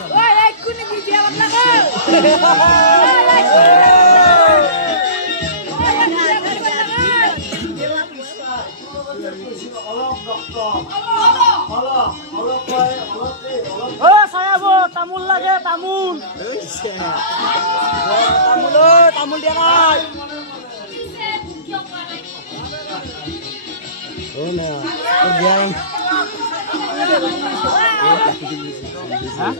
Oi, kuning gigi awak lagu. Oh, saya bu, tamul lagi, tamul. Tamul, tamul dia kan. Oh, nah, kerjain. Hah?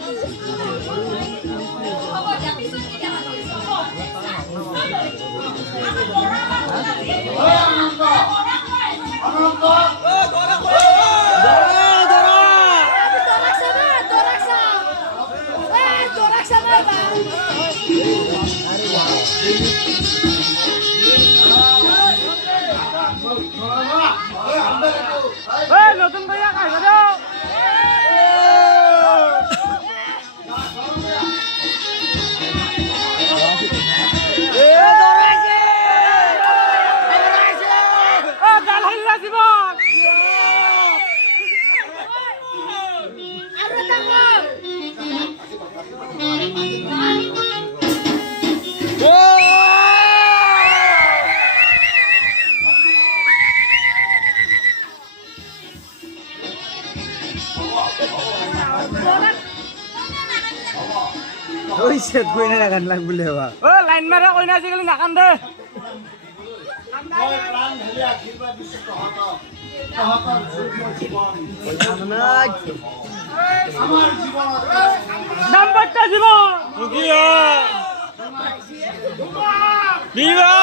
নতুন ভাইয়া খাইব দিয়ক ওই set কইনা লাগান লাগ বলে বাবা ও লাইন মারা কইনা আজিকালি নাকান দে নাম্বারটা জীবন বিবাহ